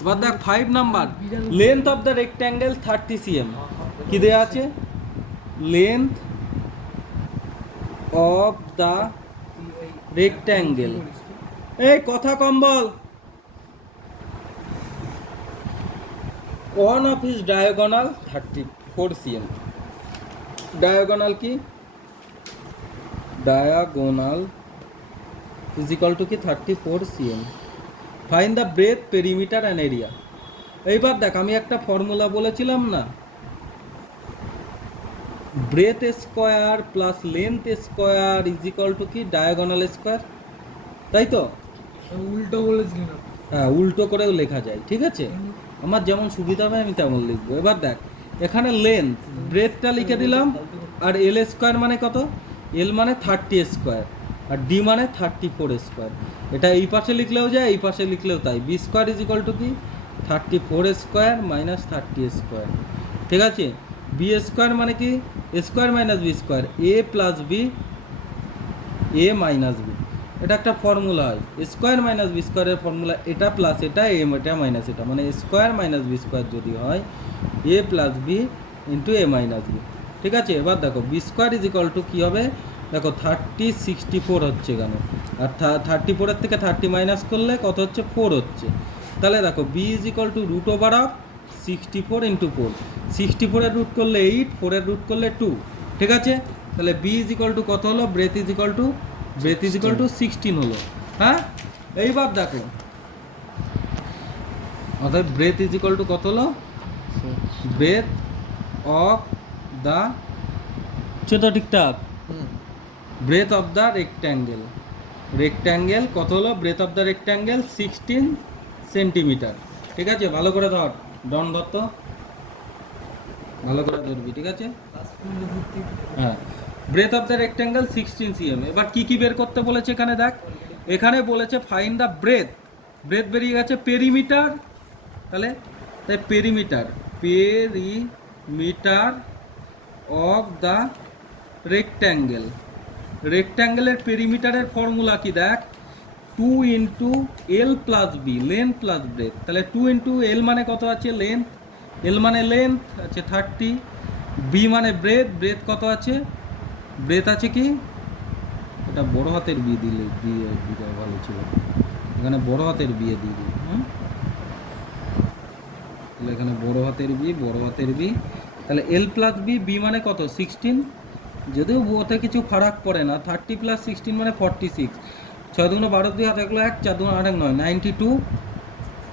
এবার দেখ 5 number, length of the rectangle 30 cm। কি দেয়া আছে? লেন্থ অফ দ্য রেক্ট্যাঙ্গেল, এই কথা কম বল। One of his diagonal 34 cm। Diagonal কি? ডায়াগোনাল ইজ ইকুয়াল টু কি 34 cm। Find the breadth, perimeter and area. এইবার দেখ, আমি একটা ফর্মুলা বলেছিলাম না, breadth square plus length square is equal to কি ডায়াগোনাল স্কোয়ার, তাই তো? উল্টো বলেছিলাম। হ্যাঁ, উল্টো করেও লেখা যায়, ঠিক আছে? আমার যেমন সুবিধা হবে আমি তেমন লিখবো। এবার দেখ, এখানে লেন্থ ব্রেথটা লিখে দিলাম, আর এল স্কোয়ার মানে কত? এল মানে 30 স্কোয়ার, আর ডি মানে 34 স্কোয়ার। এটা এই পাশে লিখলেও যায়, এই পাশে লিখলেও তাই। B square is equal to কি 34 স্কোয়ার মাইনাস 30 স্কোয়ার, ঠিক আছে? বি স্কোয়ার মানে কি স্কোয়ার মাইনাস বি স্কোয়ার, এ প্লাস বি, এ মাইনাস বি। এটা একটা ফর্মুলা হয়, স্কোয়ার মাইনাস বি স্কোয়ারের ফর্মুলা এটা প্লাস এটা, এটা মাইনাস এটা, মানে স্কোয়ার মাইনাস বি স্কোয়ার যদি হয় A plus B into A minus B, ঠিক আছে? এবার দেখো B square is equal to কী হবে? দেখো 30 64 হচ্ছে এখানে, আর 34-এর থেকে 30 মাইনাস করলে কত হচ্ছে? 4 হচ্ছে। তাহলে দেখো B is equal to root over of 64 into 4। 64-এর রুট করলে 8, 4-এর রুট করলে 2, ঠিক আছে? তাহলে বি ইজ ইকুয়াল টু কত হলো? ব্রেথ ইজ ইকুয়াল টু 16 হলো। হ্যাঁ, এইবার দেখো, অর্থাৎ ব্রেথ ইজ ইকুয়াল টু কত হলো? ব্রেথ অফ দ্য, তো ঠিকঠাক, breadth of the rectangle, rectangle কত হলো? Breadth of the rectangle 16 centimetre, ঠিক আছে? ভালো করে ধর, ডন ধর তো, ভালো করে ধরবি, ঠিক আছে? হ্যাঁ, breadth of the rectangle 16 cm। এবার কি কি বের করতে বলেছে এখানে দেখ, এখানে বলেছে ফাইন্ড দ্য ব্রেথ, ব্রেথ বেরিয়ে গেছে, পেরিমিটার, তাহলে তাই perimeter, perimeter of the rectangle. রেক্ট্যাঙ্গেলের পেরিমিটারের ফর্মুলা কি দেখ, 2 into L plus B, length plus breadth. তাহলে 2 ইন্টু এল মানে কত আছে? লেন্থ, এল মানে লেন্থ আছে 30, বি মানে ব্রেথ, ব্রেথ কত আছে? ব্রেথ আছে কি, এটা বড় হাতের বি দিলে দিয়ে দিলে ভালো ছিল, এখানে বড় হাতের বিয়ে দিয়ে দিই। হ্যাঁ, তাহলে এখানে বড় হাতের বি, বড় হাতের বি, তাহলে এল প্লাস বি, বি মানে কত? 16, যদিও ওতে কিছু ফারাক পড়ে না, 30 প্লাস 16 মানে 46, 6 দুগুণ 12, 2 হাতে 1, 4 দুগুণ 8, 9, 92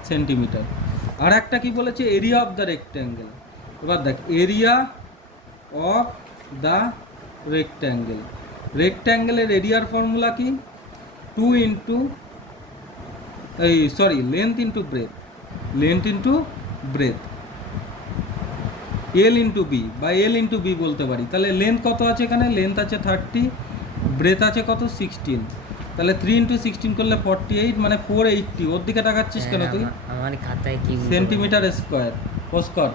সেন্টিমিটার। আর একটা কি বলেছে? Area of the rectangle. এবার দেখ, এরিয়া অফ দ্য রেক্ট্যাঙ্গেল, রেক্ট্যাঙ্গেলের এরিয়ার ফর্মুলা কি? 2 into length into breadth, length into breadth, L into B বা এল ইন্টু বি বলতে পারি। তাহলে লেন্থ কত আছে এখানে? লেন্থ আছে 30, ব্রেথ আছে কত? 16, তাহলে 3 ইন্টু 16 করলে 48, মানে 480। ওর দিকে তাকাচ্ছিস কেন তুই? আমার খাতায় কি সেন্টিমিটার স্কোয়ার, স্কোয়ার